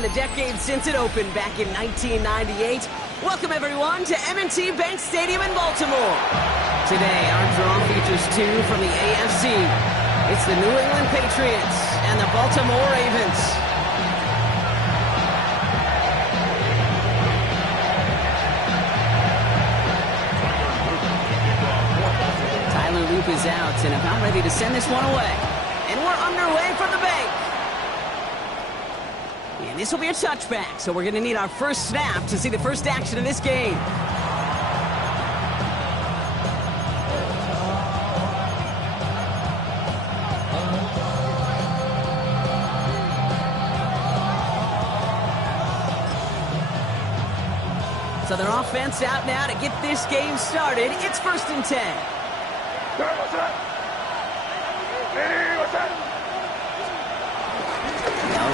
in the decade since it opened back in 1998. Welcome, everyone, to M&T Bank Stadium in Baltimore. Today, our draw features two from the AFC. It's the New England Patriots and the Baltimore Ravens. Loop is out and about ready to send this one away. And we're underway from the bank. And this will be a touchback, so we're going to need our first snap to see the first action of this game. So their offense out now to get this game started. It's 1st and 10. They'll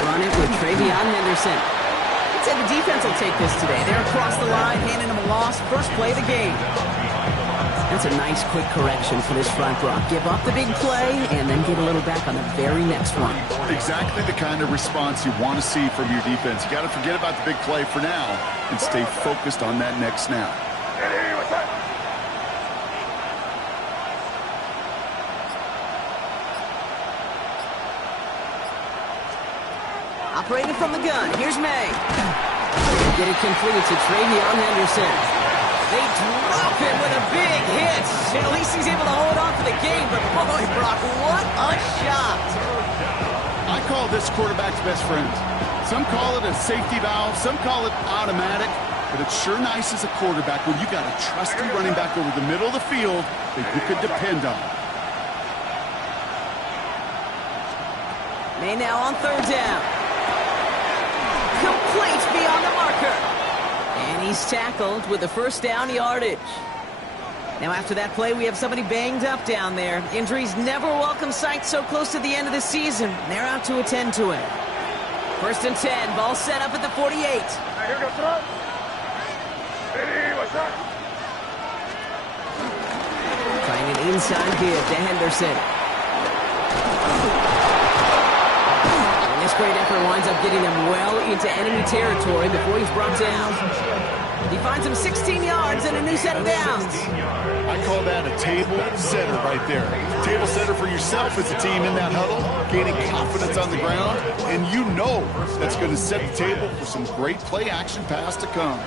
run it with Henderson. I'd say the defense will take this today. They're across the line, handing them a loss. First play of the game. That's a nice quick correction for this front row. Give up the big play and then get a little back on the very next one. Exactly the kind of response you want to see from your defense. You got to forget about the big play for now and stay focused on that next snap. Operating from the gun, here's May. Get it complete to Henderson. They drop him with a big hit. At least he's able to hold on for the game, but boy, Brock, what a shot. I call this quarterback's best friend. Some call it a safety valve, some call it automatic, but it's sure nice as a quarterback when you got a trusty running back over the middle of the field that you could depend on. May now on 3rd down. Complete beyond the marker. And he's tackled with the first down yardage. Now after that play, we have somebody banged up down there. Injuries never welcome sight so close to the end of the season. They're out to attend to it. 1st and 10, ball set up at the 48. Trying an inside give to Henderson. This great effort winds up getting him well into enemy territory before he's brought down. He finds him 16 yards and a new set of downs. I call that a table setter right there. Table setter for yourself as a team in that huddle, gaining confidence on the ground, and you know that's going to set the table for some great play action pass to come.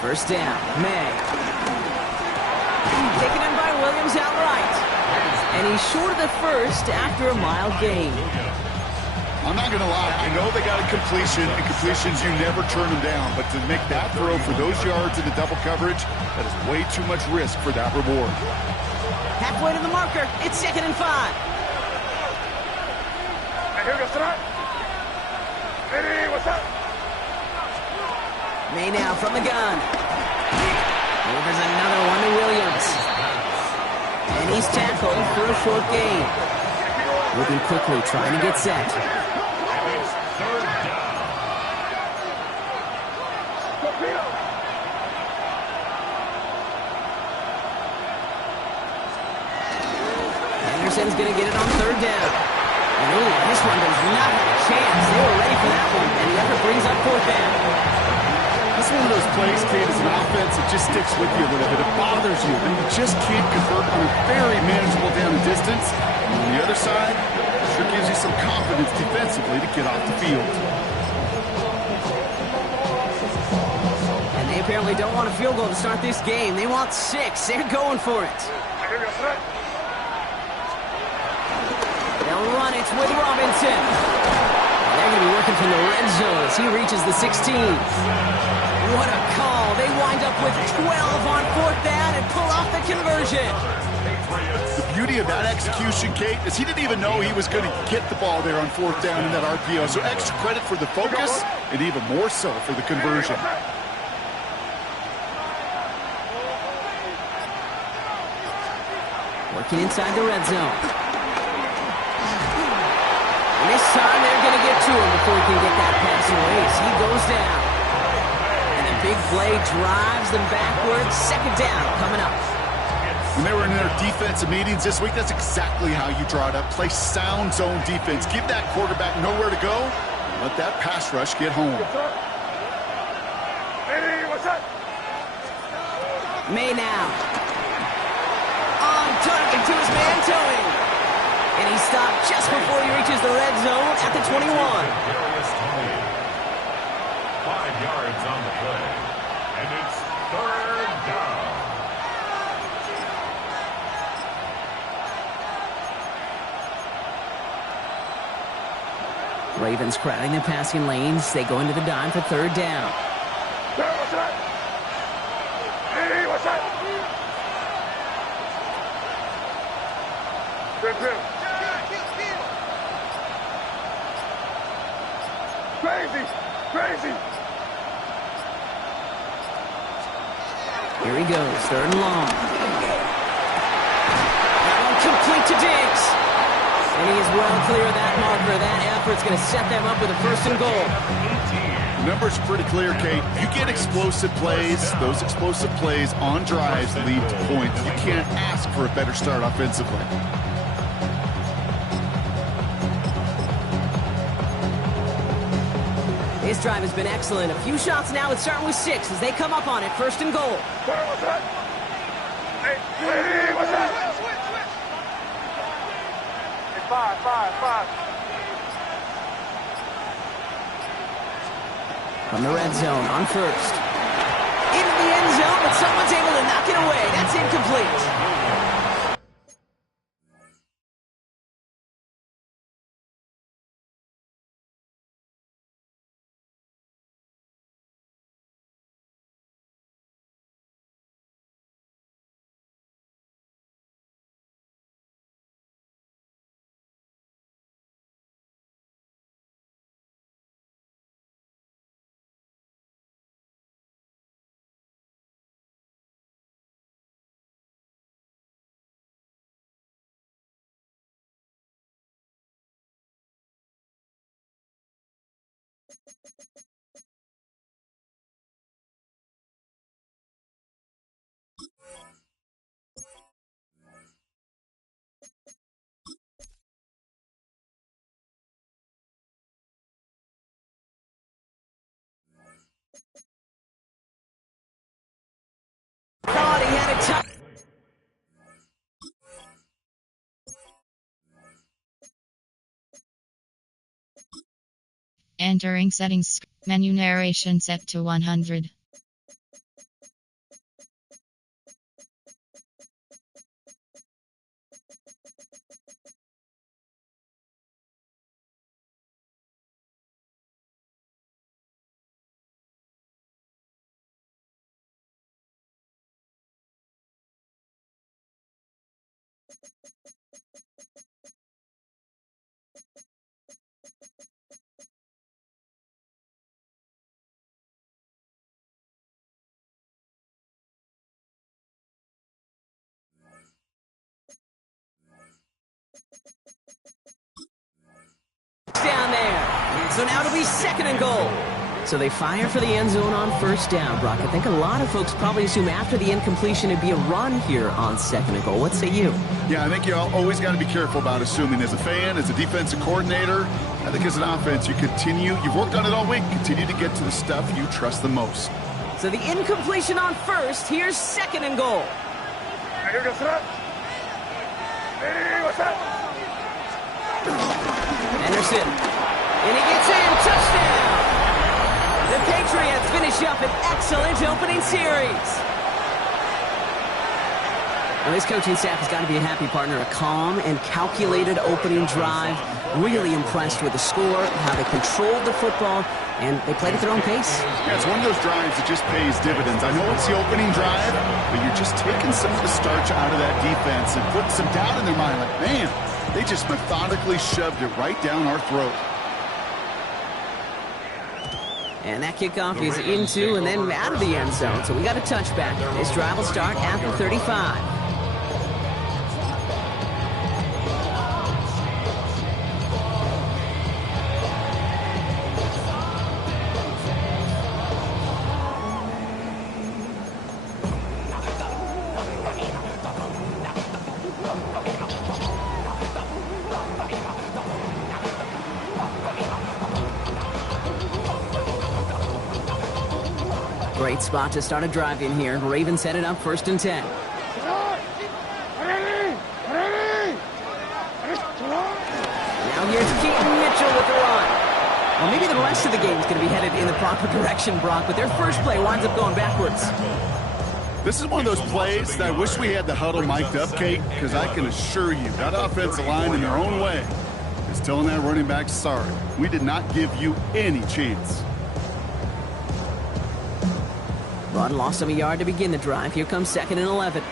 First down, May. Taken in by Williams outright. And he's short of the first after a mild gain. I'm not going to lie. I know they got a completion, and completions, you never turn them down. But to make that throw for those yards into double coverage, that is way too much risk for that reward. Halfway to the marker. It's 2nd and 5. May now from the gun. Delivers another one to Williams. And he's tackled for a short gain. Moving quickly, trying to get set. Henderson's going to get it on 3rd down. And ooh, this one does not have a chance. They were ready for that one. And the effort brings up 4th down. This is one of those plays, Kate, as an offense, it just sticks with you a little bit. It bothers you, and you just can't convert on a very manageable down and distance. And on the other side, it sure gives you some confidence defensively to get off the field. And they apparently don't want a field goal to start this game. They want 6. They're going for it. They'll run it with Robinson. They're going to be working from the red zone as he reaches the 16. What a call. They wind up with 12 on 4th down and pull off the conversion. The beauty of that execution, Kate, is he didn't even know he was going to get the ball there on 4th down in that RPO. So extra credit for the focus and even more so for the conversion. Working inside the red zone. And this time they're going to get to him before he can get that pass away as he goes down. And the big play drives them backwards. 2nd down coming up. When they were in their defensive meetings this week, that's exactly how you draw it up. Play sound zone defense. Give that quarterback nowhere to go. And let that pass rush get home. Hey, what's up? May now. On target to his man towing. And he stopped just before he reaches the red zone at the 21. 5 yards on the play. And it's 3rd down. Ravens crowding the passing lanes. They go into the dime for 3rd down. Hey, what's up? Hey, what's up? Good. Crazy. Here he goes, 3rd and long. That one complete to Diggs. And he is well clear of that marker. That effort's going to set them up with a 1st and goal. The number's pretty clear, Kate. You get explosive plays. Those explosive plays on drives lead to points. You can't ask for a better start offensively. This drive has been excellent. A few shots now. It's starting with 6 as they come up on it. 1st and goal. What's up? Hey, what's up? Hey, 5. From the red zone on 1st. Into the end zone, but someone's able to knock it away. That's incomplete. Thought he had a touch. Entering settings. Menu narration set to 100. Down there. So now it'll be 2nd and goal. So they fire for the end zone on 1st down, Brock. I think a lot of folks probably assume after the incompletion it'd be a run here on 2nd and goal. What say you? Yeah, I think you always got to be careful about assuming. As a fan, as a defensive coordinator, I think as an offense, you've worked on it all week, continue to get to the stuff you trust the most. So the incompletion on 1st. Here's 2nd and goal. Hey, what's up? Hey, what's up? Anderson. And he gets in. Touchdown. The Patriots finish up an excellent opening series. Well, this coaching staff has got to be a happy partner. A calm and calculated opening drive. Really impressed with the score, how they controlled the football, and they played at their own pace. Yeah, it's one of those drives that just pays dividends. I know it's the opening drive, but you're just taking some of the starch out of that defense and putting some doubt in their mind. Like, man, they just methodically shoved it right down our throat. And that kickoff is into and then out of the end zone. So we got a touchback. This drive will start at the 35. Great spot to start a drive in here. Ravens headed up 1st and 10. Now here's Keaton Mitchell with the run. Well, maybe the rest of the game is going to be headed in the proper direction, Brock, but their first play winds up going backwards. This is one of those plays that I wish we had the huddle mic'd up, Kate, because I can assure you that offensive line in their own way is telling that running back, sorry, we did not give you any chance. Bud lost him a yard to begin the drive. Here comes 2nd and 11.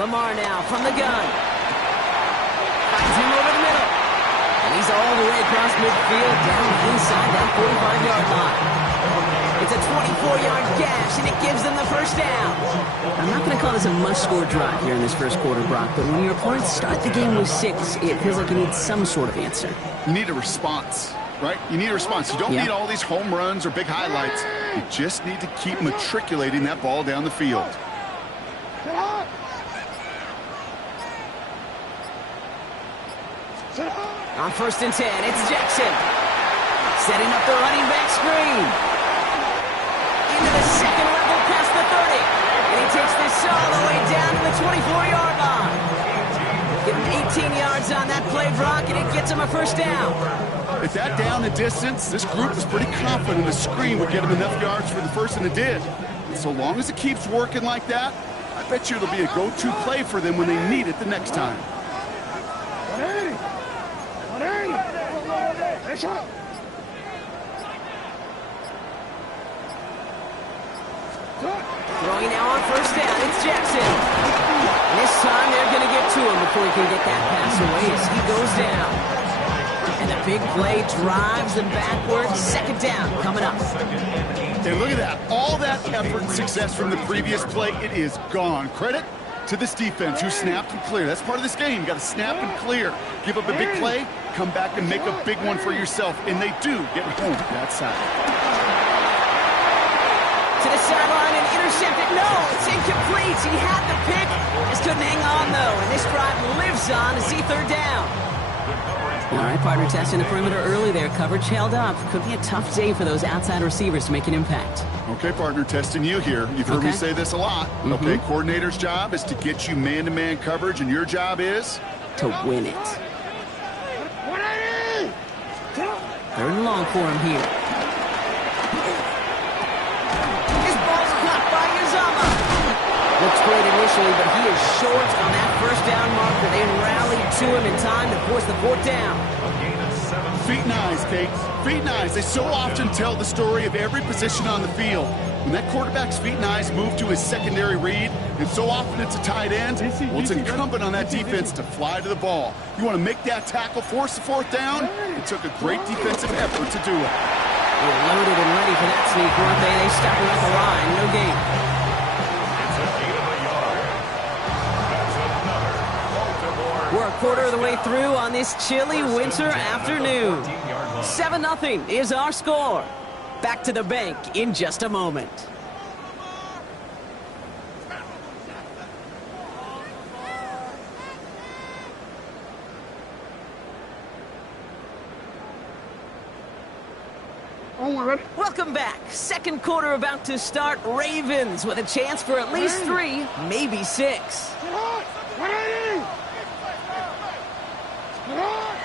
Lamar now from the gun. Finds him over the middle. And he's all the way across midfield down inside that 45-yard line. It's a 24-yard gash, and it gives them the first down. I'm not going to call this a must-score drive here in this first quarter, Brock, but when your opponents start the game with 6, it feels like you need some sort of answer. You need a response, right? You need a response. You don't need all these home runs or big highlights. You just need to keep matriculating that ball down the field. On 1st and 10, it's Jackson. Setting up the running back screen. Into the second level past the 30. And he takes this all the way down to the 24-yard line. Getting 18 yards on that play, Brock, and it gets him a first down. At that down and distance, this group was pretty confident the screen would get him enough yards for the first, and it did. And so long as it keeps working like that, I bet you it'll be a go-to play for them when they need it the next time. Throwing now on 1st down, it's Jackson. And this time they're going to get to him before he can get that pass away as he goes down. And the big play drives them backwards. 2nd down coming up. And look at that. All that effort and success from the previous play, it is gone. Credit to this defense who snapped and cleared. That's part of this game. You got to snap and clear. Give up a big play, come back and make a big one for yourself. And they do get home that side. To the sideline and intercepted. No, it's incomplete. He had the pick. Just couldn't hang on, though. And this drive lives on to see 3rd down. All right, partner, testing the perimeter early there. Coverage held up. Could be a tough day for those outside receivers to make an impact. Okay, partner, testing you here. You've heard me say this a lot. Okay, coordinator's job is to get you man-to-man coverage, and your job is? To win it. 3rd and long for him here. His ball's caught by Uzama. Looks great initially, but he is short on that 1st down marker. They rallied to him in time to force the 4th down. Feet and eyes, Kate. Feet and eyes. They so often tell the story of every position on the field. When that quarterback's feet and eyes move to his secondary read, and so often it's a tight end, well, it's incumbent on that defense to fly to the ball. You want to make that tackle, force the 4th down? It took a great defensive effort to do it. They're loaded and ready for that sneak, weren't they? They stop him at the line. No gain. We're a quarter of the way through on this chilly winter afternoon. 7-0 is our score. Back to the bank in just a moment. Welcome back. 2nd quarter about to start. Ravens with a chance for at least 3, maybe 6.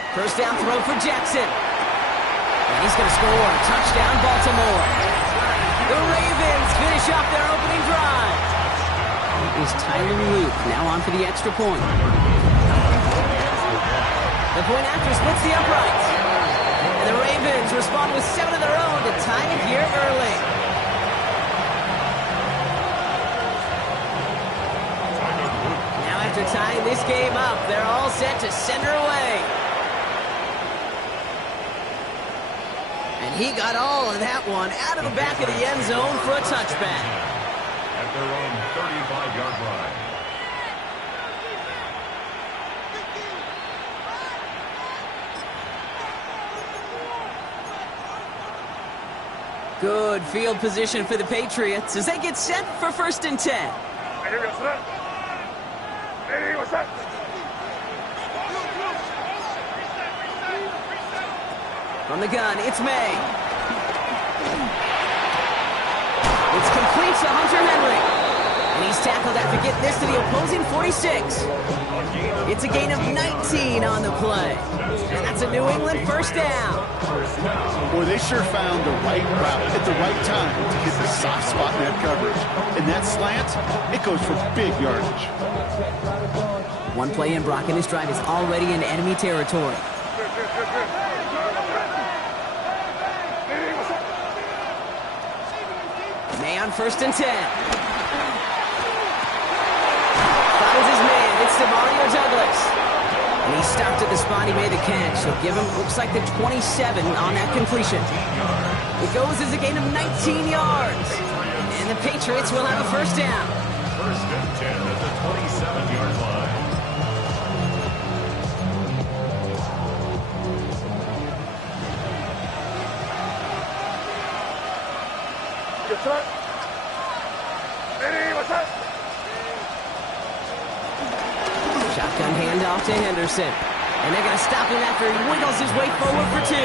1st down throw for Jackson. And he's going to score. Touchdown, Baltimore. The Ravens finish off their opening drive. It is Tyler Luke now on for the extra point. The point after splits the uprights. And the Ravens respond with 7 of their own to tie it here early. Now after tying this game up, they're all set to send her away. And he got all of that one out of the back of the end zone for a touchback. At their own 35-yard line. Good field position for the Patriots as they get set for 1st and 10. From the gun, it's May. It's complete to Hunter Henry. And he's tackled after getting this to the opposing 46. It's a gain of 19 on the play. And that's a New England first down. Boy, they sure found the right route at the right time to hit the soft spot in that coverage. And that slant, it goes for big yardage. One play in, Brock, and his drive is already in enemy territory. May on 1st and 10. Finds his man. It's Mario Douglas. And he stopped at the spot he made the catch. So give him, looks like the 27 on that completion. It goes as a gain of 19 yards. And the Patriots will have a first down. 1st and 10 at the 27-yard line. Shotgun handoff to Henderson. And they're going to stop him after he wiggles his way forward for 2.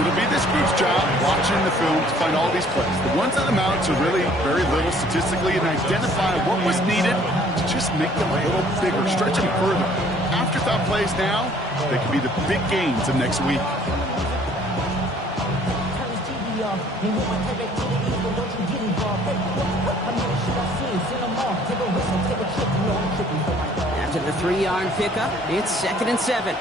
It'll be this group's job watching the film to find all these plays. The ones that amount to really very little statistically and identify what was needed to just make them a little bigger, stretch them further. Afterthought plays now, they can be the big gains of next week. After the 3-yard pickup, it's 2nd and 7.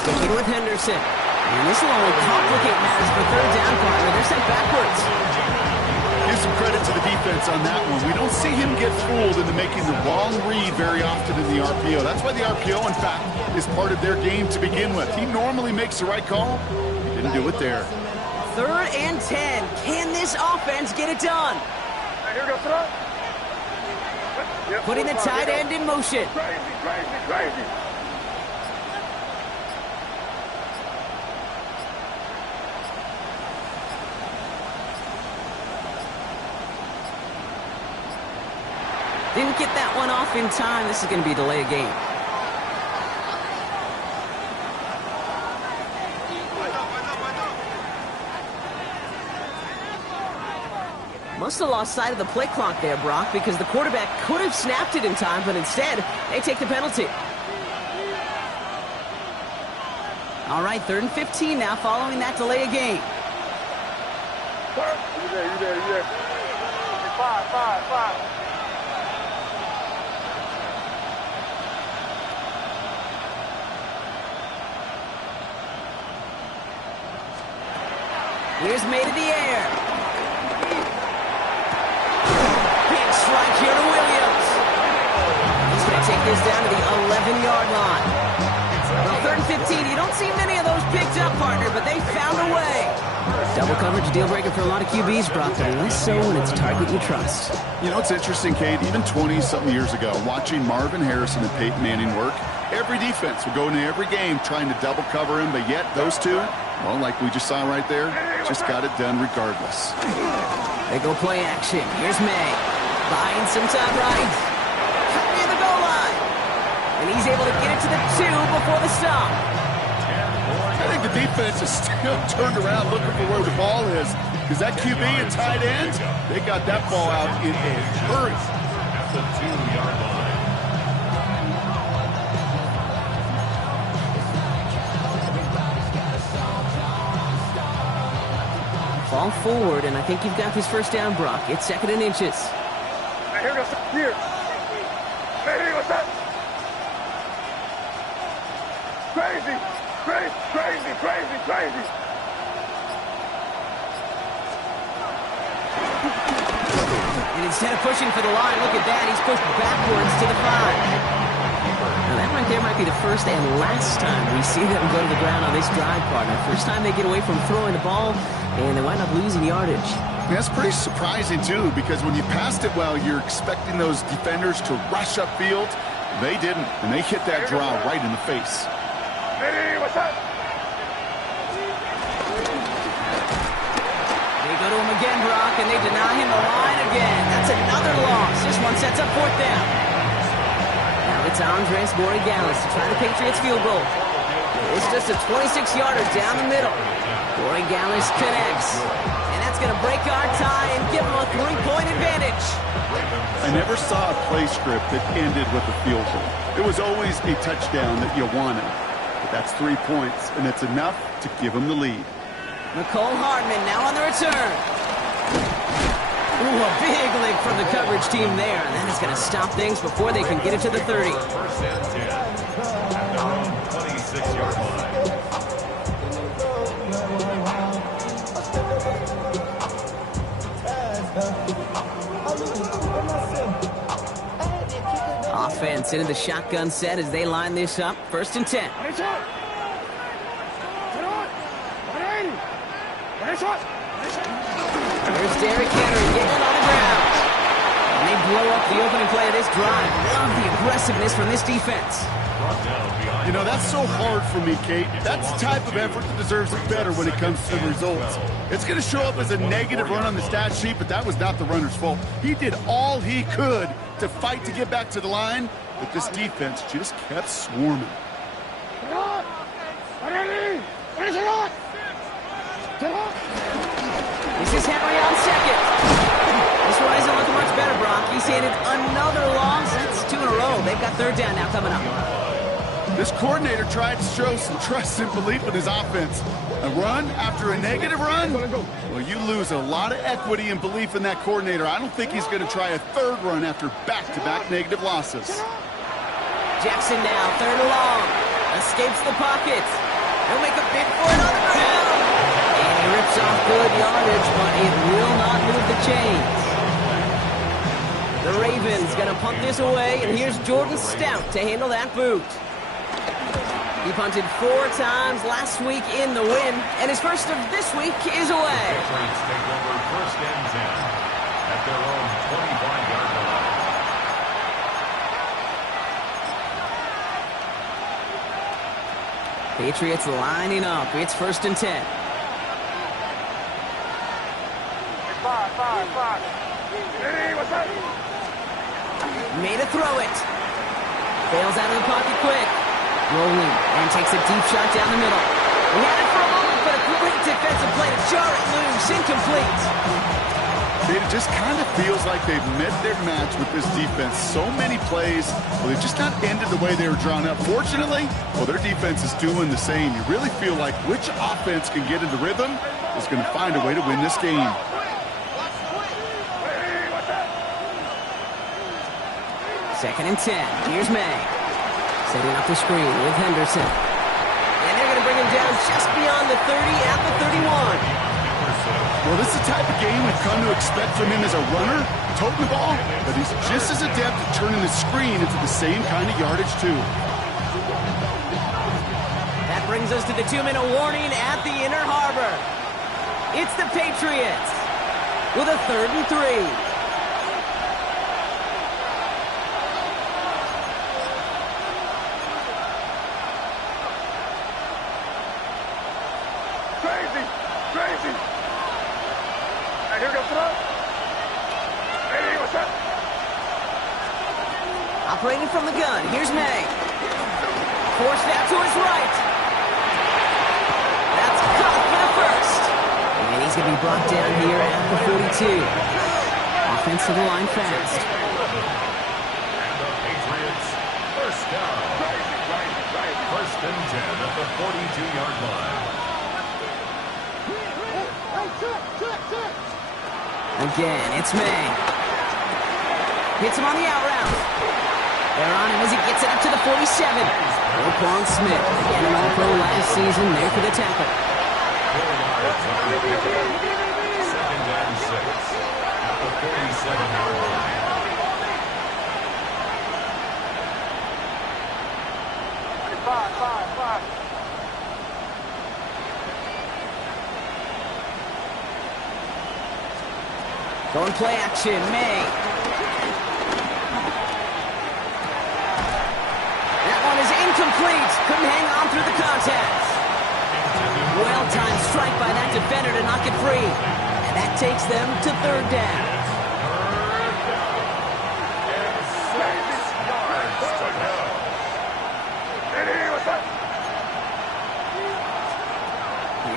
Sticking with Henderson. And this will only complicate matters for 3rd down, partner. They're sent backwards. Give some credit to the defense on that one. We don't see him get fooled into making the wrong read very often in the RPO. That's why the RPO, in fact, is part of their game to begin with. He normally makes the right call. He didn't do it there. 3rd and 10. Can this offense get it done? Putting the tight end in motion. Crazy. Didn't get that one off in time. This is going to be a delay of game. Must have lost sight of the play clock there, Brock, because the quarterback could have snapped it in time, but instead, they take the penalty. All right, 3rd and 15 now following that delay of game. You there. 5. Here's May to the air. Big strike here to Williams. He's going to take this down to the 11-yard line. Well, 3rd and 15, you don't see many of those picked up, partner, but they found a way. Double coverage deal breaker for a lot of QBs, Brock, but less so when it's a target you trust. You know, it's interesting, Kate, even 20-something years ago, watching Marvin Harrison and Peyton Manning work, every defense would go into every game trying to double cover him, but yet those two, well, like we just saw right there, just got it done regardless. They go play action. Here's May. Buying some time right. Cut near the goal line. And he's able to get it to the 2 before the stop. I think the defense is still turned around looking for where the ball is. Because that QB and tight end, they got that ball out in a hurry. At the 2-yard line. Fall forward, and I think you've got this first down, Brock. It's 2nd and inches. Here goes here. Hey, what's that? Crazy. And instead of pushing for the line, look at that. He's pushed backwards to the 5. Now that right there might be the first and last time we see them go to the ground on this drive, partner. First time they get away from throwing the ball, and they wind up losing yardage. That's pretty surprising, too, because when you passed it well, you're expecting those defenders to rush upfield. They didn't, and they hit that draw right in the face. Hey, what's that? They go to him again, Brock, and they deny him the line again. That's another loss. This one sets up fourth down. Now it's Andres Borregales to try the Patriots field goal. It's just a 26-yarder down the middle. Borregales connects. And that's going to break our tie and give them a 3-point advantage. I never saw a play script that ended with a field goal. It was always a touchdown that you wanted. But that's 3 points, and it's enough to give them the lead. Nicole Hardman now on the return. Ooh, a big lick from the coverage team there. And that is going to stop things before they can get it to the 30. First and 10 at their own 26-yard line. Offense into the shotgun set as they line this up. First and 10. There's Derrick Henry getting on the ground. And they blow up the opening play of this drive. Love the aggressiveness from this defense. You know, that's so hard for me, Kate. That's the type of effort that deserves it better when it comes to the results. It's going to show up as a negative run on the stat sheet, but that was not the runner's fault. He did all he could to fight to get back to the line, but this defense just kept swarming. This is Henry on second. This one isn't looking much better, Brock. He's handed another loss. That's 2 in a row. They've got third down now coming up. This coordinator tried to show some trust and belief in his offense. A run after a negative run? Well, you lose a lot of equity and belief in that coordinator. I don't think he's going to try a third run after back-to-back negative losses. Jackson now, third and long. Escapes the pocket. He'll make a bid for it on the ground. And he rips off good yardage, but it will not move the chains. The Ravens going to punt this away, and here's Jordan Stout to handle that boot. He punted 4 times last week in the win, and his first of this week is away. Patriots take over first and 10 at their own 25-yard line. Patriots lining up. It's first and 10. Five. Hey, what's up? Made a throw it. Fails out of the pocket quick. Rolling and takes a deep shot down the middle. He had it for a moment, but a great defensive play to jar it loose. Incomplete. It just kind of feels like they've met their match with this defense. So many plays, well, they've just not ended the way they were drawn up. Fortunately, well, their defense is doing the same. You really feel like which offense can get into rhythm is going to find a way to win this game. Second and 10. Here's May. Setting up the screen with Henderson. And they're going to bring him down just beyond the 30 at the 31. Well, this is the type of game we've come to expect from him as a runner, toting the ball, but he's just as adept at turning the screen into the same kind of yardage, too. That brings us to the 2-minute warning at the Inner Harbor. It's the Patriots with a 3rd and 3. Crazy. Hey, here goes throw. Hey, what's up? Operating from the gun, here's May. Forced out to his right. That's caught for the first. And he's going to be brought down here at the 42. Offense to the line fast. And the Patriots first down. First and 10 at the 42-yard line. Again, it's May. Hits him on the out route. They're on him as he gets it up to the 47. Roquan Smith, again an All-Pro last season, there for the tackle. 2nd and 6 at the 47-yard line. Five. Going play action, May. That one is incomplete. Couldn't hang on through the contact. Well-timed strike by that defender to knock it free. And that takes them to 3rd down.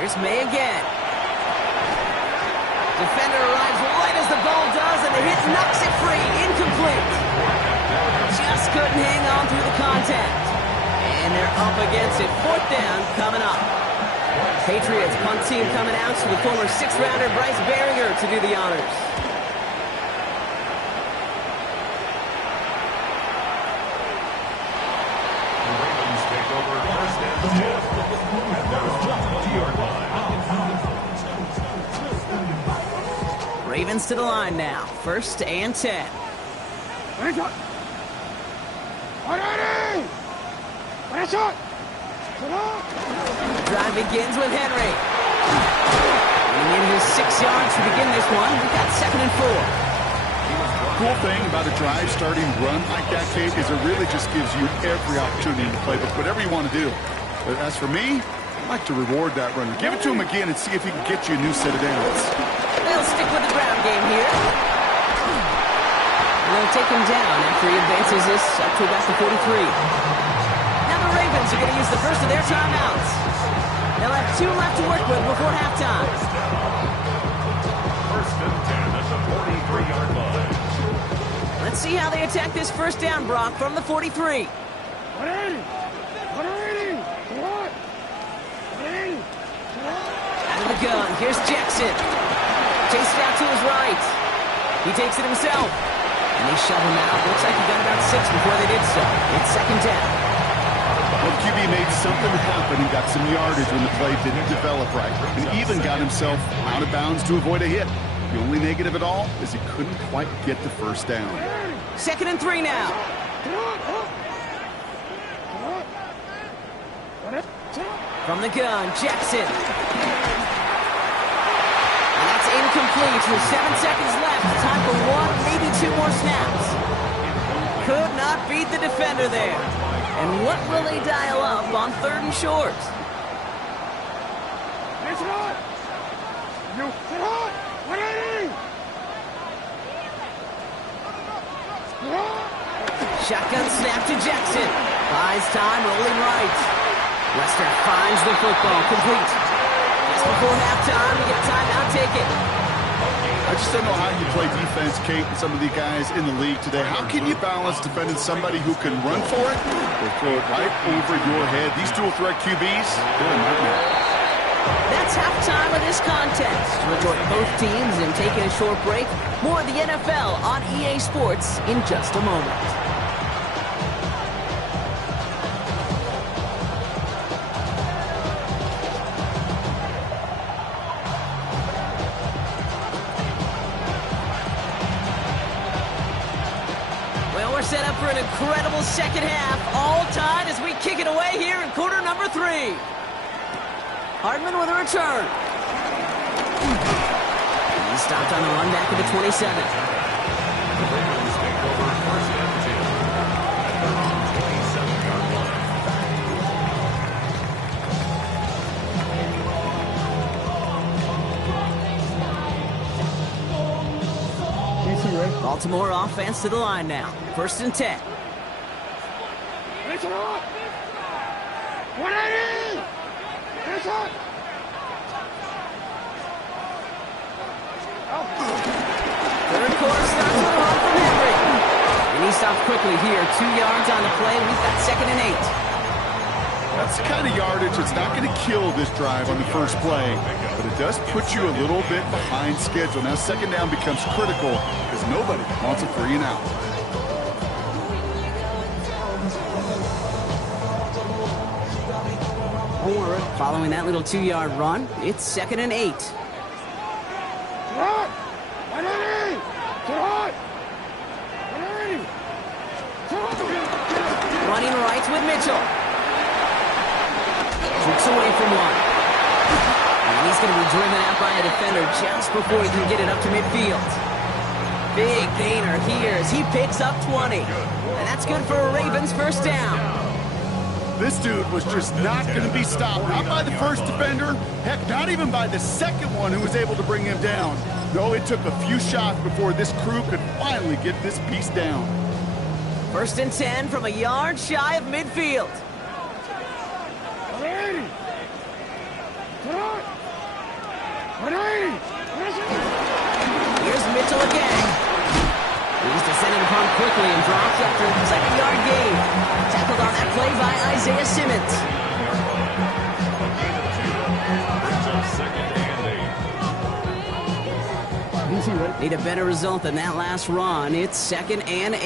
Here's May again. Defender arrives right as the ball does, and the hit knocks it free. Incomplete. Just couldn't hang on through the contact. And they're up against it. 4th down coming up. Patriots punt team coming out with former 6th-rounder Bryce Barringer to do the honors. The Ravens take over 1st and 10 at their 20-yard line. Ravens to the line now. 1st and 10. The drive begins with Henry. Running in his 6 yards to begin this one. We've got 2nd and 4. Cool thing about a drive starting run like that, Kate, is it really just gives you every opportunity to play with whatever you want to do. But as for me, I like to reward that runner. Give it to him again and see if he can get you a new set of downs. They'll stick with the ground game here. And they'll take him down after he advances this up to about the 43. Now the Ravens are going to use the first of their timeouts. They'll have 2 left to work with before halftime. 1st and 10 at the 43-yard line. Let's see how they attack this 1st down, Brock, from the 43. Out of the gun, here's Jackson. Chased out to his right. He takes it himself. And they shove him out. Looks like he got about 6 before they did so. It's 2nd down. Well, QB made something happen and got some yardage when the play didn't develop right. And even got himself out of bounds to avoid a hit. The only negative at all is he couldn't quite get the 1st down. 2nd and 3 now. From the gun, Jackson. And that's incomplete with 7 seconds left. Time for 1, maybe 2 more snaps. Could not beat the defender there. And what will they dial up on 3rd and short? Shotgun snap to Jackson. Buys time, rolling right. Lester finds the football, complete. Just before halftime, you get time, now take it. I just don't know how you play defense, Kate, and some of the guys in the league today. How can you balance defending somebody who can run for it or throw it right over your head? These dual threat QBs, they're a nightmare. That's halftime of this contest. We'll join both teams in taking a short break. More of the NFL on EA Sports in just a moment. Set up for an incredible 2nd half, all tied as we kick it away here in quarter number 3. Hardman with a return. He stopped on the run back at the 27. The Ravens take over 1st and 10 at their own 27-yard line. Baltimore offense to the line now. 1st and 10. Third quarter starts with a run from Henry. And he stops quickly here. 2 yards on the play. We've got 2nd and 8. That's the kind of yardage that's not going to kill this drive on the first play, but it does put you a little bit behind schedule. Now 2nd down becomes critical because nobody wants a 3 and out. Following that little 2-yard run, it's 2nd and 8. Running right with Mitchell. Tricks away from one. And he's going to be driven out by a defender just before he can get it up to midfield. Big gainer here as he picks up 20. And that's good for a Ravens 1st down. This dude was just not going to be stopped. Not by the first defender. Heck, not even by the 2nd one who was able to bring him down. No, it took a few shots before this crew could finally get this piece down. 1st and 10 from a yard shy of midfield. Isaiah Simmons. Brings up 2nd and 8. Need a better result than that last run. It's 2nd and 8.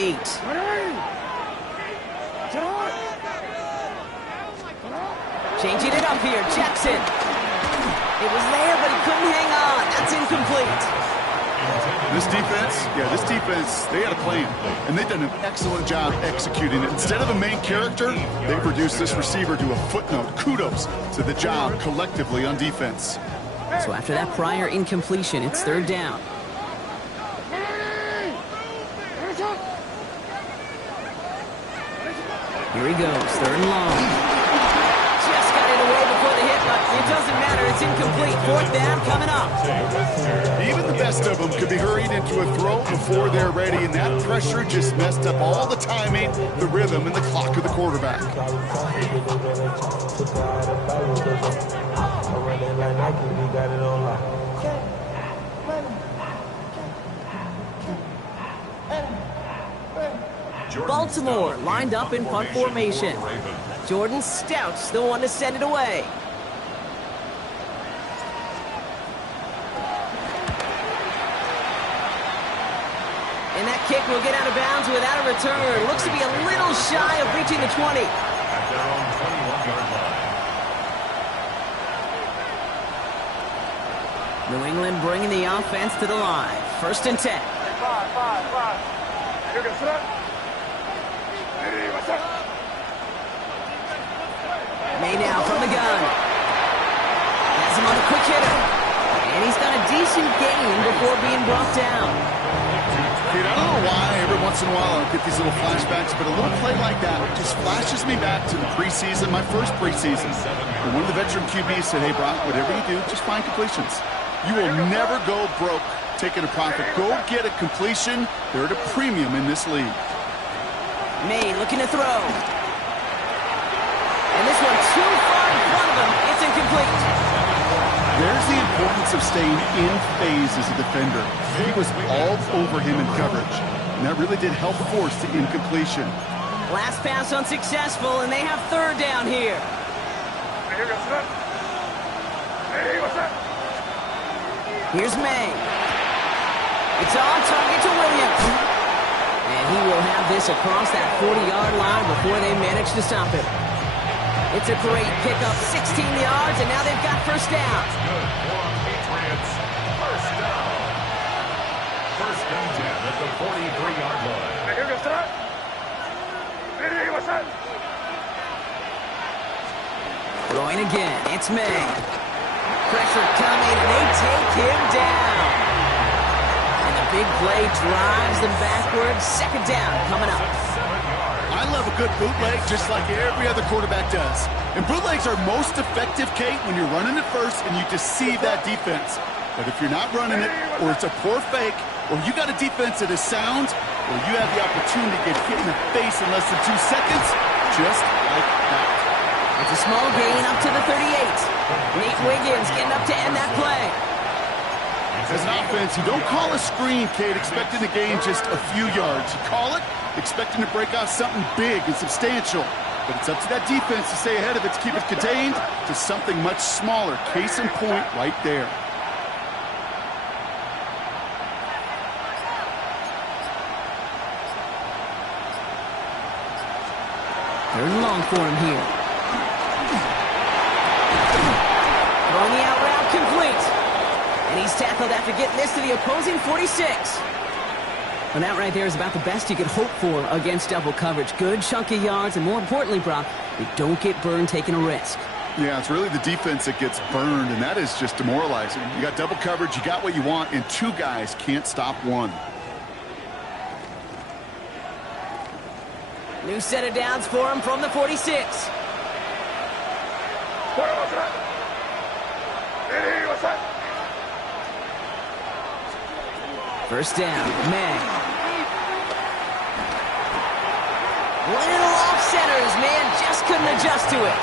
Changing it up here, Jackson. It was there, but he couldn't hang on. That's incomplete. This defense, they had a plan, and they've done an excellent job executing it. Instead of a main character, they've reduced this receiver to a footnote. Kudos to the job collectively on defense. So after that prior incompletion, it's 3rd down. Here he goes, 3rd and long. Just got it away before the hit, but it doesn't matter. It's incomplete. 4th down coming up. Even the best of them could be hurried into a throw before they're ready, and that pressure just messed up all the timing, the rhythm, and the clock of the quarterback. Baltimore lined up in punt formation. Jordan Stout's the one to send it away. And that kick will get out of bounds without a return. Looks to be a little shy of reaching the 20. At their own 21-yard line. New England bringing the offense to the line. 1st and 10. May now from the gun. Has him on the quick hitter. And he's done a decent gain before being brought down. Kate, I don't know why every once in a while I'll get these little flashbacks, but a little play like that just flashes me back to the preseason, my first preseason. And one of the veteran QBs said, hey, Brock, whatever you do, just find completions. You will never go broke taking a profit. Go get a completion. They're at a premium in this league. May looking to throw. And this one too far in front of him. It's incomplete. There's the importance of staying in phase as a defender. He was all over him in coverage, and that really did help force the incompletion. Last pass unsuccessful, and they have 3rd down here. Here's May. It's on target to Williams. And he will have this across that 40-yard line before they manage to stop it. It's a great pickup, 16 yards, and now they've got 1st down. Good for Patriots. 1st down. 1st and 10 at the 43-yard line. Throwing again, it's May. Pressure coming, and they take him down. And the big play drives them backwards. 2nd down coming up. I love a good bootleg just like every other quarterback does. And bootlegs are most effective, Kate, when you're running it first and you deceive that defense. But if you're not running it, or it's a poor fake, or you got a defense that is sound, or you have the opportunity to get hit in the face in less than 2 seconds, just like that. It's a small gain up to the 38. Nate Wiggins getting up to end that play. As an offense, you don't call a screen, Kate, expecting to gain just a few yards. You call it expecting to break out something big and substantial. But it's up to that defense to stay ahead of it, to keep it contained to something much smaller. Case in point right there. Third and long for him here. Throwing the out route complete. And he's tackled after getting this to the opposing 46. And that right there is about the best you could hope for against double coverage. Good chunky yards, and more importantly, Brock, they don't get burned taking a risk. Yeah, it's really the defense that gets burned, and that is just demoralizing. You got double coverage, you got what you want, and 2 guys can't stop one. New set of downs for him from the 46. First down, Mmga. Little off-centers, man, just couldn't adjust to it.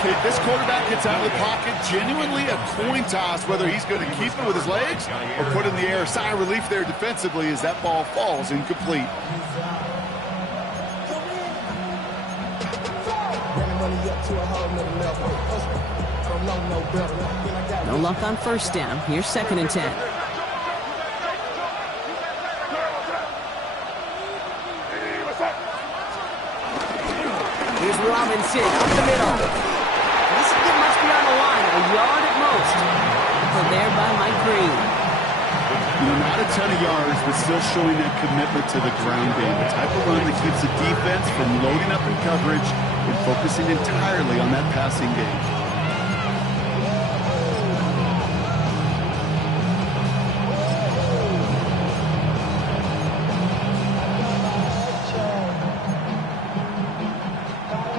Okay, this quarterback gets out of the pocket, genuinely a coin toss, whether he's going to keep it with his legs or put it in the air. Sigh of relief there defensively as that ball falls incomplete. No luck on first down. Here's 2nd and 10. Here's Robinson up the middle. This isn't get much beyond the line, a yard at most. From there by Mike Green. Not a ton of yards, but still showing that commitment to the ground game. The type of run that keeps the defense from loading up in coverage and focusing entirely on that passing game.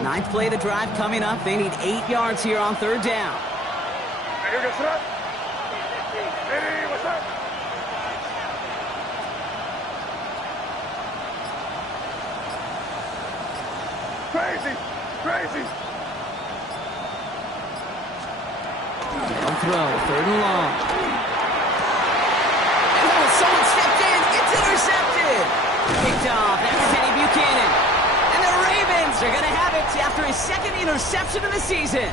Ninth play of the drive coming up. They need 8 yards here on 3rd down. Crazy! Crazy! They'll throw. 3rd and long. Oh, someone stepped in. It's intercepted. Picked off. That's Teddy Buchanan. And the Ravens are going to have it after his 2nd interception of the season.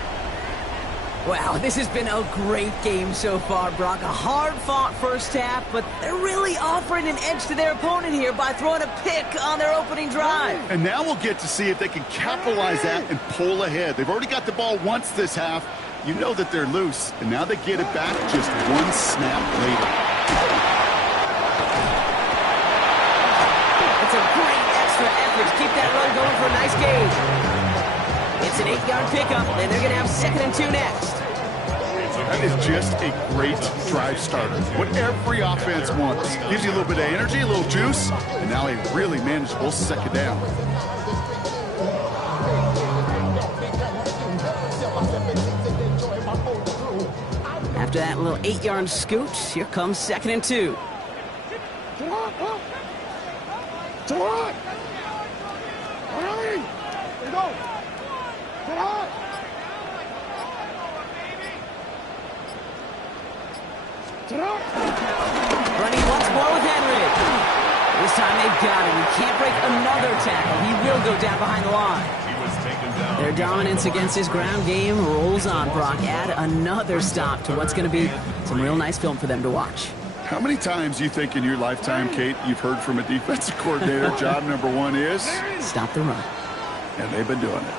Wow, this has been a great game so far, Brock. A hard-fought first half, but they're really offering an edge to their opponent here by throwing a pick on their opening drive. And now we'll get to see if they can capitalize that and pull ahead. They've already got the ball once this half. You know that they're loose, and now they get it back just one snap later. It's a great extra effort to keep that run going for a nice gain. It's an 8-yard pickup, and they're going to have 2nd and 2 next. That is just a great drive starter. What every offense wants. Gives you a little bit of energy, a little juice, and now a really manageable 2nd down. After that little 8-yard scoot, here comes 2nd and 2. Running once more with Henry. This time they've got him. He can't break another tackle. He will go down behind the line. Their dominance against his ground game rolls on, Brock. Add another stop to what's going to be some real nice film for them to watch. How many times do you think in your lifetime, Kate, you've heard from a defensive coordinator, job number 1 is? Stop the run. And they've been doing it.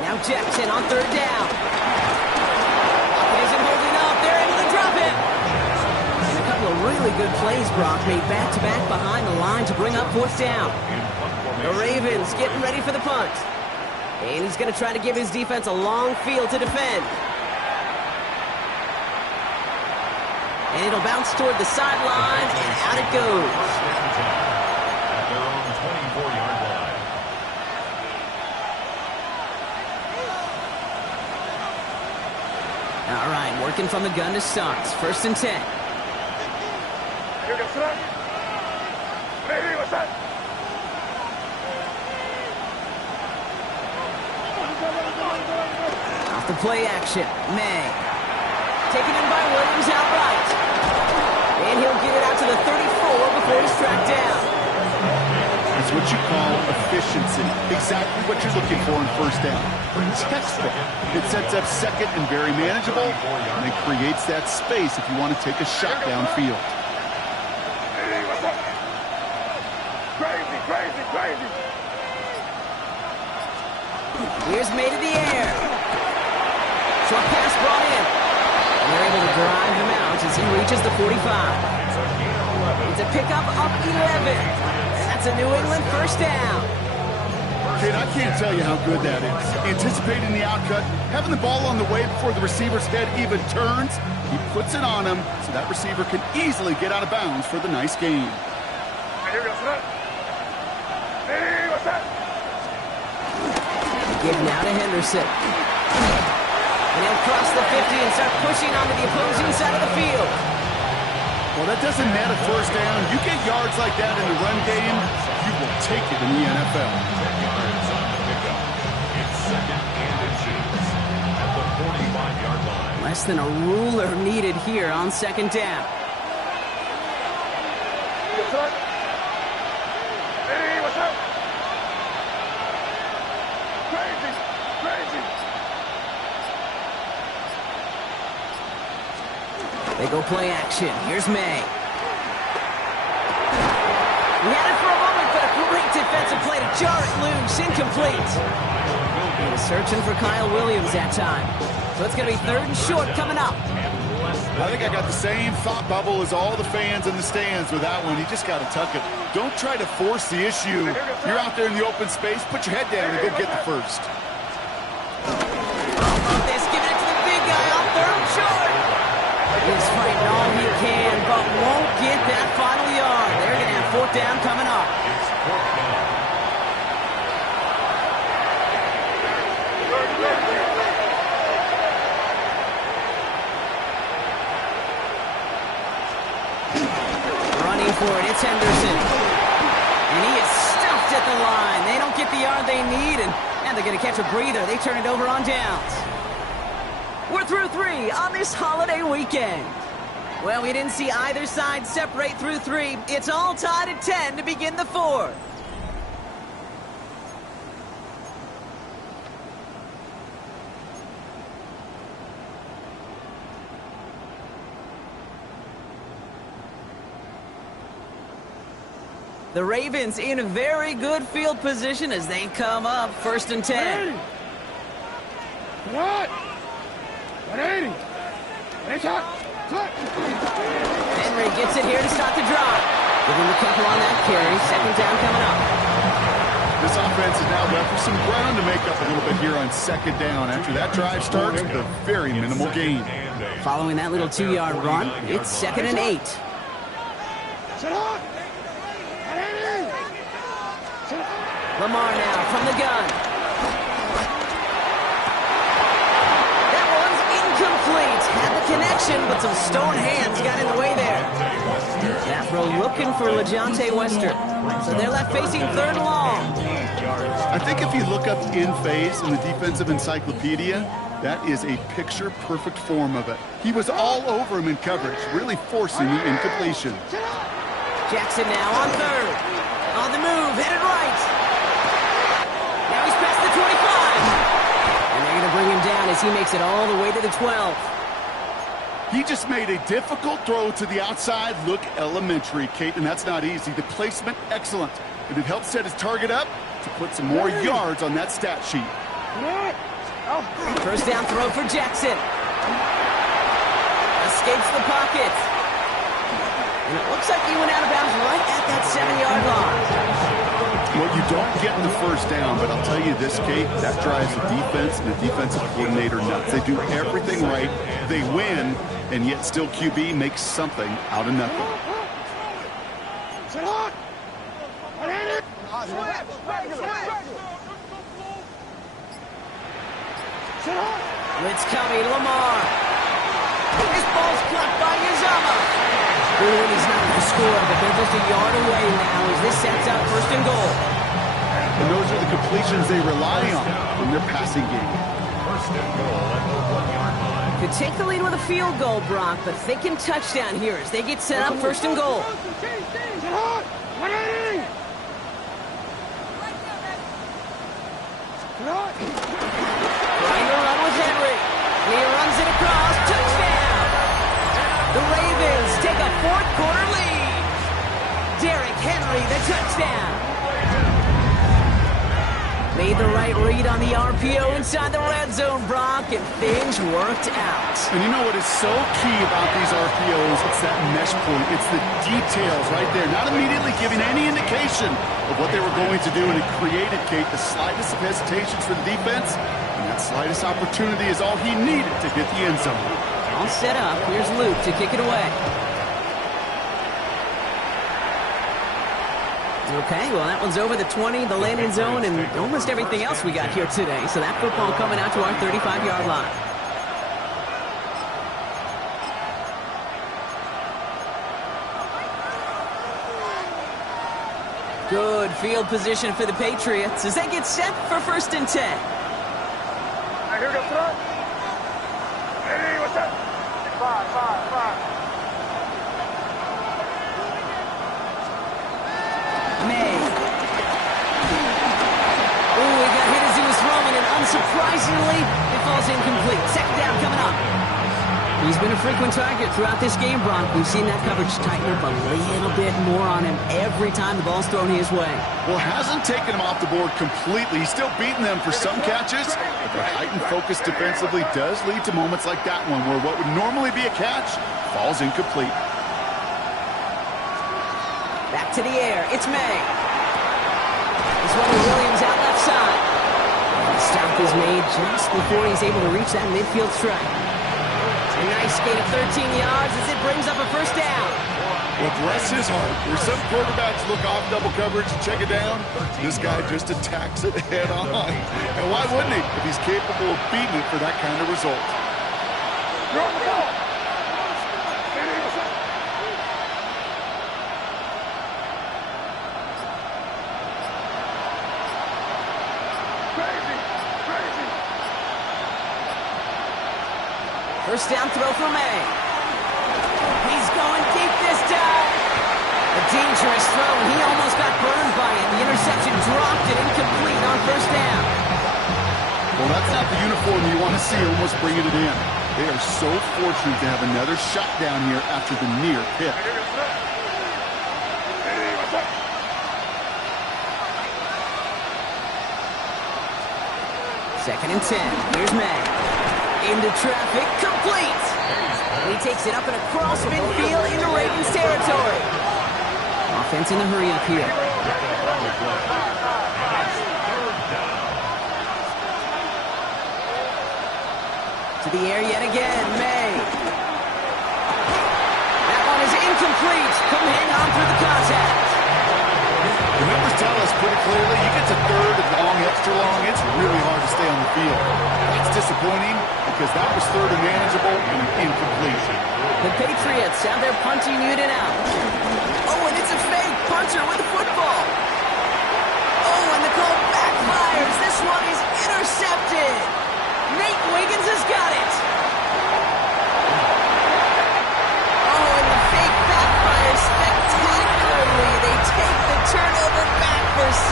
Now Jackson on 3rd down. Lockett isn't holding up. They're able to drop it. And a couple of really good plays, Brock, made back-to-back behind the line to bring up 4th down. The Ravens getting ready for the punt. And he's going to try to give his defense a long field to defend. And it'll bounce toward the sideline, and out it goes. At their own 24-yard line. All right, working from the gun to start. 1st and 10. Off the play action, May. Taken in by Williams outright. And he'll get it out to the 34 before he's tracked down. It's what you call efficiency. Exactly what you're looking for in 1st down. Textbook. It sets up 2nd and very manageable, and it creates that space if you want to take a shot downfield. Crazy, crazy, crazy. Here's May to the air. Short pass brought in. And they're able to drive him out as he reaches the 45. It's a pickup up 11. And that's a New England 1st down. Kid, I can't tell you how good that is. Anticipating the outcut, having the ball on the way before the receiver's head even turns. He puts it on him so that receiver can easily get out of bounds for the nice gain. Give now to Henderson. And he'll cross the 50 and start pushing onto the opposing side of the field. Well, that doesn't net a 1st down. You get yards like that in the run game, you will take it in the NFL. 10 yards on the pickup. It's 2nd and inches at the 45-yard line. Less than a ruler needed here on 2nd down. Hey, what's up? Crazy, crazy. They go play action. Here's May. He had it for a moment, but a great defensive play to jar it loose. Incomplete. He was searching for Kyle Williams that time. So it's going to be 3rd and short coming up. I think I got the same thought bubble as all the fans in the stands with that one. You just got to tuck it. Don't try to force the issue. You're out there in the open space. Put your head down and go get the first. This, giving it to the big guy on 3rd and short. He's fighting all he can, but won't get that final yard. They're going to have 4th down coming up. It's 4th down. Running for it, it's Henderson. And he is stuffed at the line. They don't get the yard they need, and they're going to catch a breather. They turn it over on downs. We're through 3 on this holiday weekend. Well, we didn't see either side separate through 3. It's all tied at 10 to begin the 4th. The Ravens in a very good field position as they come up 1st and 10. What? 180. Henry gets it here to start the drive. Give him a couple on that carry. 2nd down coming up. This offense is now left with some ground to make up a little bit here on 2nd down. After that drive starts with a very minimal gain. Following that little 2-yard run, it's 2nd and 8. Lamar now from the gun. That one's incomplete. Had the connection, but some stone hands got in the way there. That throw looking for LeJohntay Wester. So they're left facing 3rd and long. I think if you look up in phase in the defensive encyclopedia, that is a picture-perfect form of it. He was all over him in coverage, really forcing the incompletion. Jackson now on 3rd. On the move, headed right. Now he's past the 25. And they're going to bring him down as he makes it all the way to the 12. He just made a difficult throw to the outside look elementary, Kate, and that's not easy. The placement, excellent. And it helped set his target up to put some more yards on that stat sheet. 1st down throw for Jackson. Escapes the pocket. And it looks like he went out of bounds right at that 7-yard line. Well, you don't get the 1st down, but I'll tell you this, Kate, that drives the defense and the defensive coordinator nuts. They do everything right. They win, and yet still QB makes something out of nothing. Blitz coming, Lamar. This ball's caught by Uzama. And he's not going to score, but they're just a yard away now as this sets up 1st and goal. And those are the completions they rely on in their passing game. 1st and goal at the 1-yard line. Could take the lead with a field goal, Brock, but thinking touchdown here as they get set up 1st and goal. Trying to run with Henry. He runs it across. Touchdown! The Ravens take a 4th quarter lead. Derrick Henry, the touchdown. Made the right read on the RPO inside the red zone, Brock, and things worked out. And you know what is so key about these RPOs? It's that mesh point. It's the details right there. Not immediately giving any indication of what they were going to do, and it created, Kate, the slightest of hesitations for the defense. And that slightest opportunity is all he needed to hit the end zone. All set up. Here's Luke to kick it away. Okay, well, that one's over the 20, the landing zone, and almost everything else we got here today. So that football coming out to our 35-yard line. Good field position for the Patriots as they get set for 1st and 10. Here we go, front. Hey, what's up? 5. May. Oh, he got hit as he was throwing, and unsurprisingly, it falls incomplete. 2nd down coming up. He's been a frequent target throughout this game, Brock. We've seen that coverage tighten up a little bit more on him every time the ball's thrown his way. Well, hasn't taken him off the board completely. He's still beating them for some catches, but their heightened focus defensively does lead to moments like that one where what would normally be a catch falls incomplete. Back to the air. It's May. This one with Williams out left side. And the stop is made just before he's able to reach that midfield strike. A nice gain of 13 yards as it brings up a first down. Well, bless his heart. Where some quarterbacks look off double coverage and check it down, this guy just attacks it head on. And why wouldn't he if he's capable of beating it for that kind of result? First down throw for May. He's going deep this time. A dangerous throw, and he almost got burned by it. The interception dropped it incomplete on first down. Well, that's not the uniform you want to see almost bringing it in. They are so fortunate to have another shot down here after the near pick. Second and 10. Here's May. Into traffic, complete. He takes it up and across midfield into Ravens territory. Offense in a hurry up here. To the air yet again, May. That one is incomplete. Couldn't hang on through the contact. The numbers tell us pretty clearly, you get to third and long, extra long, it's really hard to stay on the field. That's disappointing because that was third and manageable and an incompletion. The Patriots have their punting unit out. Oh, and it's a fake punter with the football. Oh, and the call backfires. This one is intercepted. Nate Wiggins has got it. Oh, and the fake backfires spectacularly. They take the turnover back for 6.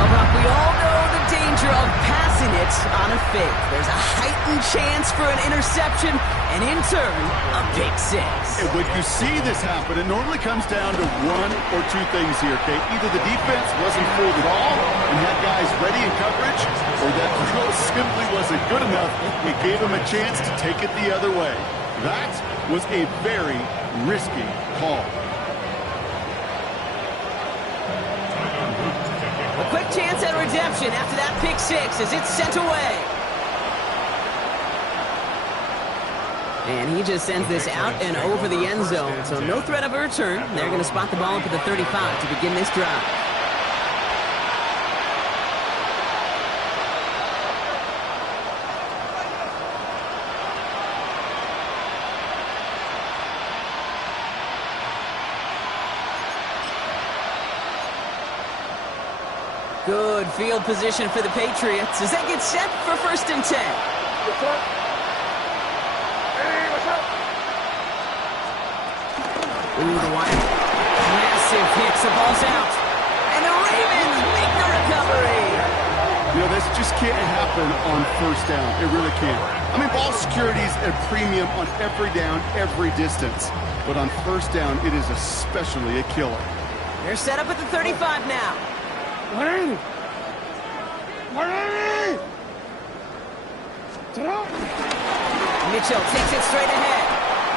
Well, Brock, we all know the danger of passing it on a fake. There's a heightened chance for an interception, and in turn, a pick 6. And when you see this happen, it normally comes down to one or two things here, okay? Either the defense wasn't fooled at all and had guys ready in coverage, or that throw simply wasn't good enough and gave them a chance to take it the other way. That was a very risky call. A quick chance at redemption after that pick 6 as it's sent away. And he just sends this out and over the end zone. So no threat of a return. They're going to spot the ball up at the 35 to begin this drive. Good field position for the Patriots as they get set for first and 10. What's up? Hey, what's up? Ooh, the wide. Massive hits. The ball's out. And the Ravens make the recovery. You know, this just can't happen on first down. It really can't. I mean, ball security is a premium on every down, every distance. But on first down, it is especially a killer. They're set up at the 35 now. Moreno! Moreno! Mitchell takes it straight ahead.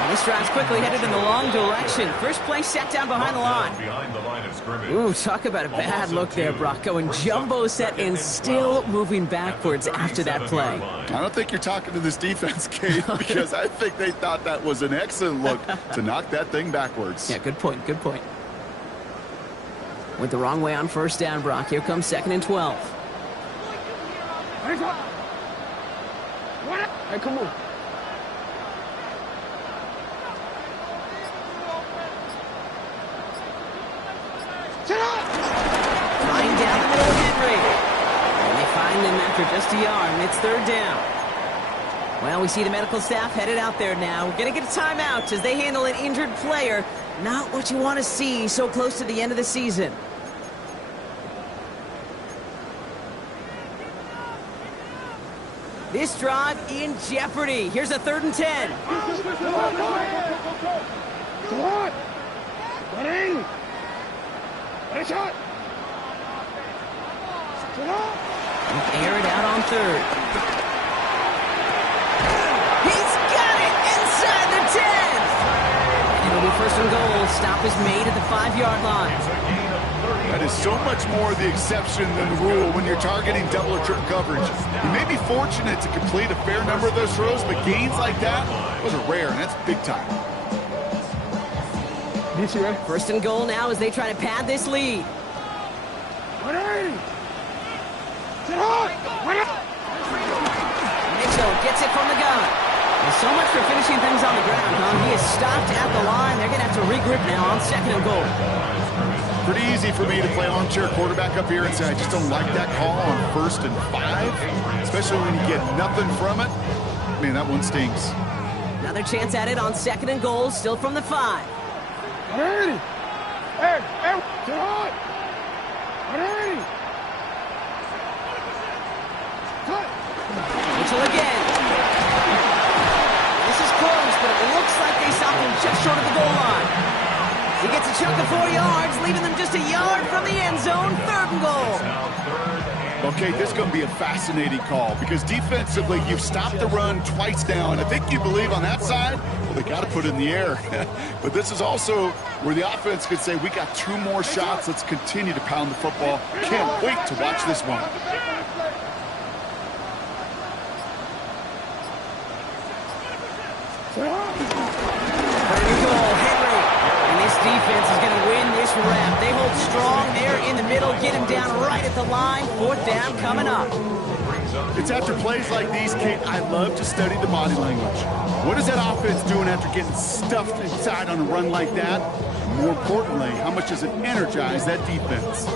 And this drive's quickly headed in the long direction. First play set down behind the line. Behind the line of scrimmage. Ooh, talk about a bad look there, Brock. Going jumbo set and still moving backwards after that play. I don't think you're talking to this defense, Kate, because I think they thought that was an excellent look to knock that thing backwards. Yeah, good point, good point. Went the wrong way on first down, Brock. Here comes second and 12. Hey, come on. Flying down the middle of Henry. And they find him after just a yard, and it's third down. Well, we see the medical staff headed out there now. We're going to get a timeout as they handle an injured player. Not what you want to see so close to the end of the season. This drive in jeopardy. Here's a 3rd and 10. Come on! Running! Ready, shot! Air it out on 3rd. He's got it inside the 10. And it'll be 1st and goal. Stop is made at the 5-yard line. That is so much more the exception than the rule when you're targeting double or triple coverage. You may be fortunate to complete a fair number of those throws, but gains like that, those are rare, and that's big time. 1st and goal now as they try to pad this lead. Mitchell gets it from the gun. And so much for finishing things on the ground, huh? He is stopped at the line. They're going to have to regroup now on 2nd and goal. Pretty easy for me to play armchair quarterback up here and say I just don't like that call on 1st and 5, especially when you get nothing from it. Man, that one stings. Another chance at it on 2nd and goal, still from the 5. Hey! Hey! Get on! Hey! Mitchell again. This is close, but it looks like they stopped him just short of the goal line. He gets a chunk of 4 yards, leaving them just a yard from the end zone. 3rd and goal. Okay, this is going to be a fascinating call because defensively you've stopped the run twice now, and I think you believe on that side, well, they got to put it in the air. But this is also where the offense could say, we got 2 more shots. Let's continue to pound the football. Can't wait to watch this one. Defense is going to win this rep. They hold strong there in the middle, get him down right at the line. 4th down coming up. It's after plays like these, Kate, I love to study the body language. What is that offense doing after getting stuffed inside on a run like that? More importantly, how much does it energize that defense?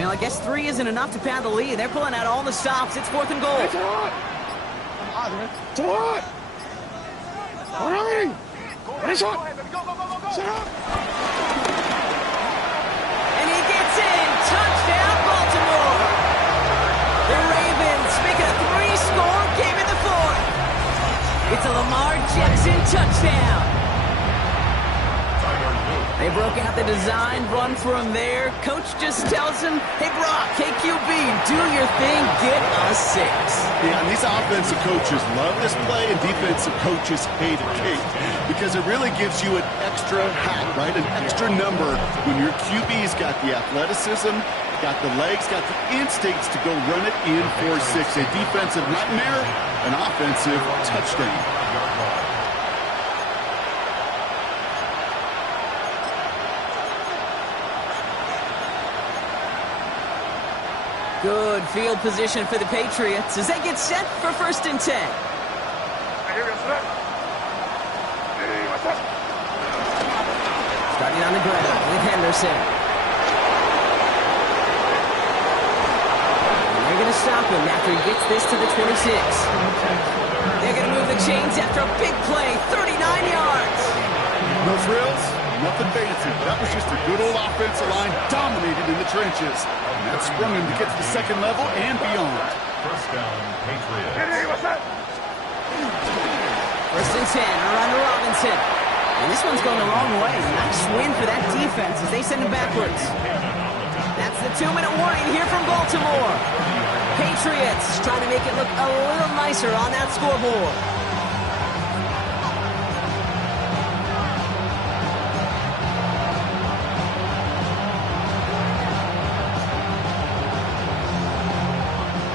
I guess 3 isn't enough to pad the lead. They're pulling out all the stops. It's 4th and goal. It's a lot! Running! Ready, shot! Set up! And he gets in! Touchdown, Baltimore! The Ravens make it a 3-score game in the 4th. It's a Lamar Jackson touchdown. They broke out the design run from there. Coach just tells him, hey, Brock, KQB, do your thing, get a 6. Yeah, and these offensive coaches love this play, and defensive coaches hate it, Kate, because it really gives you an extra hat, right, an extra number when your QB's got the athleticism, got the legs, got the instincts to go run it in for 6. A defensive nightmare, an offensive touchdown. Good field position for the Patriots as they get set for 1st and 10. Starting on the ground with Henderson. And they're going to stop him after he gets this to the 26. They're going to move the chains after a big play, 39 yards. No thrills, nothing fancy. That was just a good old offensive line dominated in the trenches. And that sprung him to get to the 2nd level and beyond. 1st down, Patriots. 1st and 10, around to Robinson. And this one's going the wrong way. Nice win for that defense as they send him backwards. That's the 2-minute warning here from Baltimore. Patriots trying to make it look a little nicer on that scoreboard.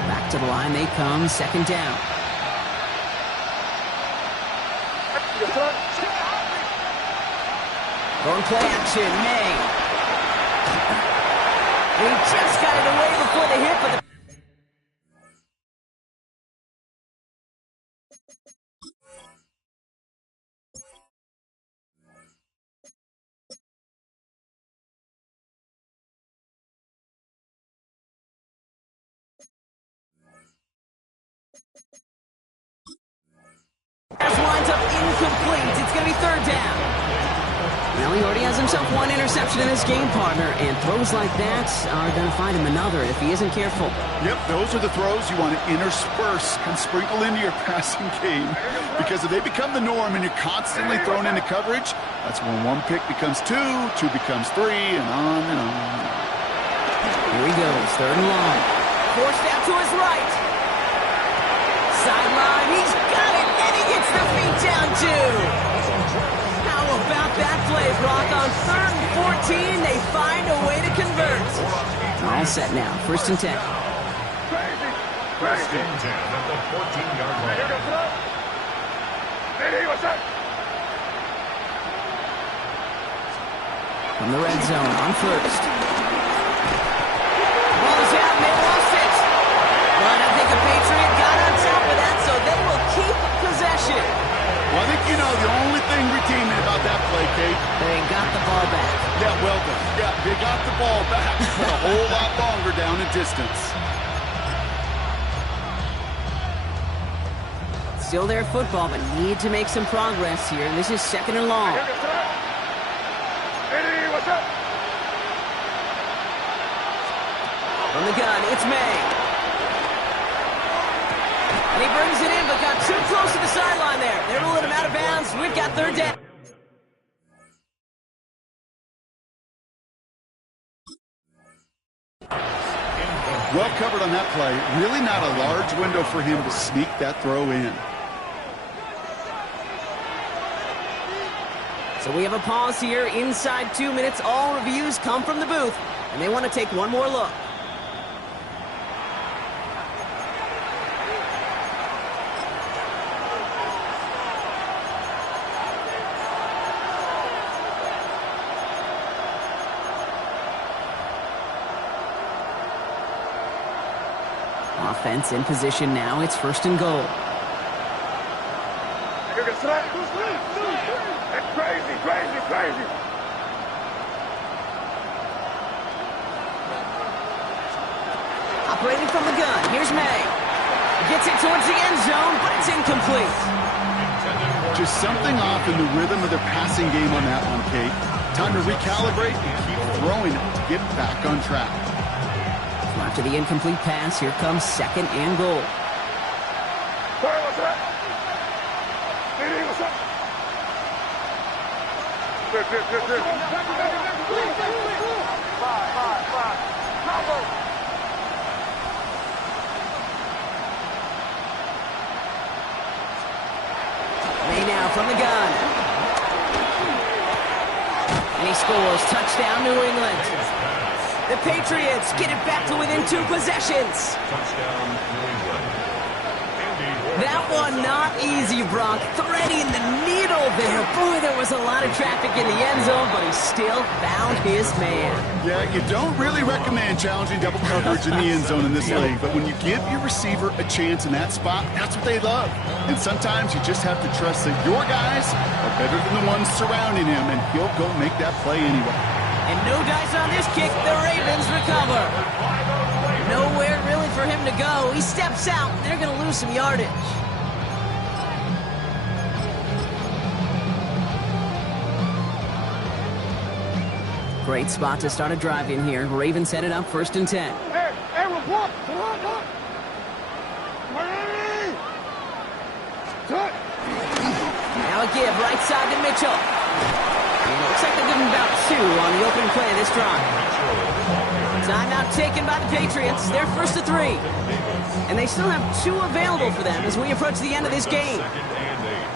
Back to the line they come, 2nd down. Going play action, May. He just got it away before the hit, but the pass winds up incomplete. It's going to be 3rd down. Well, he already has himself one interception in this game, partner, and throws like that are going to find him another if he isn't careful. Yep, those are the throws you want to intersperse and sprinkle into your passing game, because if they become the norm and you're constantly thrown into coverage, that's when one pick becomes two becomes three, and on and on. Here he goes, third and long. Forced out to his right. Sideline, he's got it, and he gets the feet down too. How about that play, Brock? On 3rd and 14, they find a way to convert. All set now, 1st and 10. First and 10 at the 14-yard line. From the red zone on 1st. Ball is out, and they lost it. But I think a Patriot got on top of that, so they will keep possession. Well, I think, the only thing redeeming about that play, Kate. They got the ball back. Yeah, well done. Yeah, they got the ball back, but a whole lot longer down in distance. Still their football, but need to make some progress here. This is 2nd and long. From the gun, it's May. And he brings it in, but got too close to the sideline there. They're ruling him out of bounds. We've got 3rd down. Well covered on that play. Really not a large window for him to sneak that throw in. So we have a pause here. Inside 2 minutes, all reviews come from the booth, and they want to take one more look. Offense in position now. It's 1st and goal. Crazy. Operating from the gun. Here's May. Gets it towards the end zone, but it's incomplete. Just something off in the rhythm of their passing game on that one, Kate. Time to recalibrate and keep throwing it to get back on track. So after the incomplete pass, here comes 2nd and goal. May now from the gun. And he scores. Touchdown, New England. The Patriots get it back to within 2 possessions. Touchdown, New England. That one not easy, Brock. Threading the needle there. Boy, there was a lot of traffic in the end zone, but he still found his man. Yeah, you don't really recommend challenging double coverage in the end zone in this league, but when you give your receiver a chance in that spot, that's what they love. And sometimes you just have to trust that your guys are better than the ones surrounding him, and he'll go make that play anyway. And no dice on this kick. The Ravens recover. Nowhere really for him to go. He steps out. They're going to lose some yardage. Great spot to start a drive in here. Ravens headed up 1st and 10. Hey, report. Now a give right side to Mitchell. And it looks like they're giving about 2 on the opening play of this drive. Timeout taken by the Patriots. They're 1st to 3. And they still have 2 available for them as we approach the end of this game.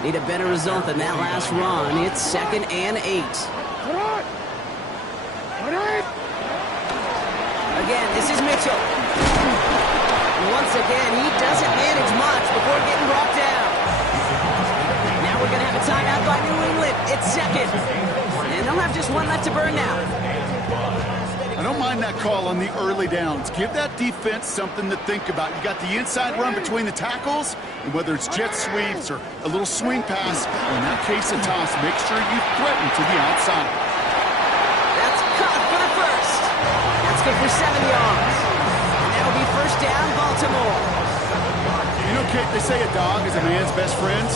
Need a better result than that last run. It's 2nd and 8. Again, this is Mitchell. Once again, he doesn't manage much before getting brought down. Now we're going to have a timeout by New England. It's 2nd. And they'll have just 1 left to burn now. I don't mind that call on the early downs. Give that defense something to think about. You got the inside run between the tackles, and whether it's jet sweeps or a little swing pass, or in that case a toss, make sure you threaten to the outside. That's caught for the first. That's good for 7 yards. And that'll be 1st down, Baltimore. You know, Kate, they say a dog is a man's best friend.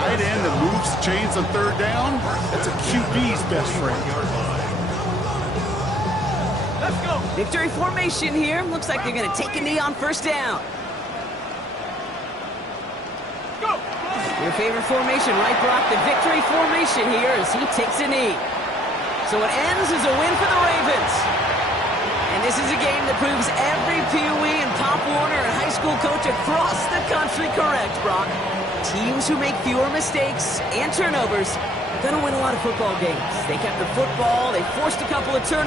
I tight end that moves the chains on third down, that's a QB's best friend. Let's go. Victory formation here. Looks like they're going to take a knee on first down. Go. Your favorite formation, right, Brock? The victory formation here as he takes a knee. So it ends as a win for the Ravens. And this is a game that proves every Pee Wee and Pop Warner and high school coach across the country correct, Brock. Teams who make fewer mistakes and turnovers are going to win a lot of football games. They kept the football, they forced a couple of turnovers.